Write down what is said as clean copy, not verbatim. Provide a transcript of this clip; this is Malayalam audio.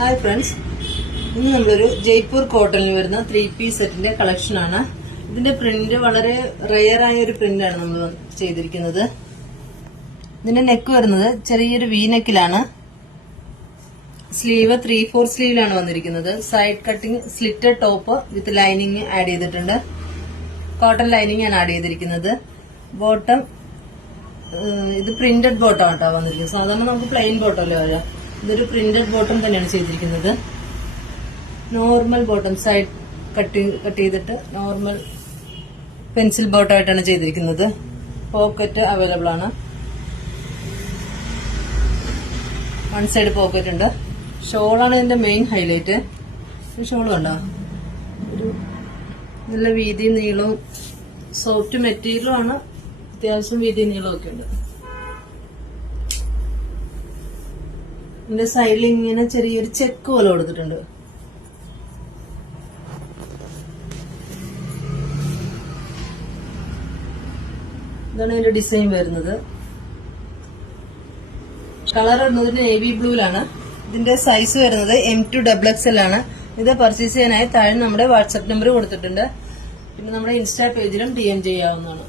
ഹായ് ഫ്രണ്ട്സ്, ഇന്ന് നമ്മളൊരു ജയ്പൂർ കോട്ടണിൽ വരുന്ന 3-piece സെറ്റിന്റെ കളക്ഷൻ ആണ്. ഇതിന്റെ പ്രിന്റ് വളരെ റെയർ ആയ ഒരു പ്രിന്റ് ആണ് നമ്മൾ ചെയ്തിരിക്കുന്നത്. ഇതിന്റെ നെക്ക് വരുന്നത് ചെറിയൊരു വി നെക്കിലാണ്. സ്ലീവ് 3/4 സ്ലീവിലാണ് വന്നിരിക്കുന്നത്. Side cutting slitted top with lining add ചെയ്തിട്ടുണ്ട്. കോട്ടൺ ലൈനിങ് ആണ് ആഡ് ചെയ്തിരിക്കുന്നത്. ബോട്ടം ഇത് പ്രിന്റഡ് ബോട്ടം ആട്ടോ വന്നിരിക്കുന്നത്. സാധാരണ നമുക്ക് പ്ലെയിൻ ബോട്ടം അല്ലേ വരാം. ഇതൊരു പ്രിന്റഡ് ബോട്ടം തന്നെയാണ് ചെയ്തിരിക്കുന്നത്. നോർമൽ ബോട്ടം സൈഡ് കട്ട് ചെയ്തിട്ട് നോർമൽ പെൻസിൽ ബോട്ടം ആയിട്ടാണ് ചെയ്തിരിക്കുന്നത്. പോക്കറ്റ് അവൈലബിൾ ആണ്. വൺ സൈഡ് പോക്കറ്റ് ഉണ്ട്. ഷോളാണ് ഇതിന്റെ മെയിൻ ഹൈലൈറ്റ്. ഷോൾ കണ്ടോ, ഒരു നല്ല വീതിയും നീളവും സോഫ്റ്റ് മെറ്റീരിയലും ആണ്. അത്യാവശ്യം വീതിയും നീളവും ഒക്കെ ഉണ്ട്. ഇതിന്റെ സൈഡിൽ ഇങ്ങനെ ചെറിയൊരു ചെക്ക് പോലെ കൊടുത്തിട്ടുണ്ട്. ഇതാണ് ഇതിന്റെ ഡിസൈൻ വരുന്നത്. കളർ വരുന്നത് നേവി ബ്ലൂയിലാണ്. ഇതിന്റെ സൈസ് വരുന്നത് M2 XXL ആണ്. ഇത് പർച്ചേസ് ചെയ്യാനായി താഴെ നമ്മുടെ വാട്സ്ആപ്പ് നമ്പർ കൊടുത്തിട്ടുണ്ട്. പിന്നെ നമ്മുടെ ഇൻസ്റ്റാ പേജിലും DM ചെയ്യാവുന്നതാണ്.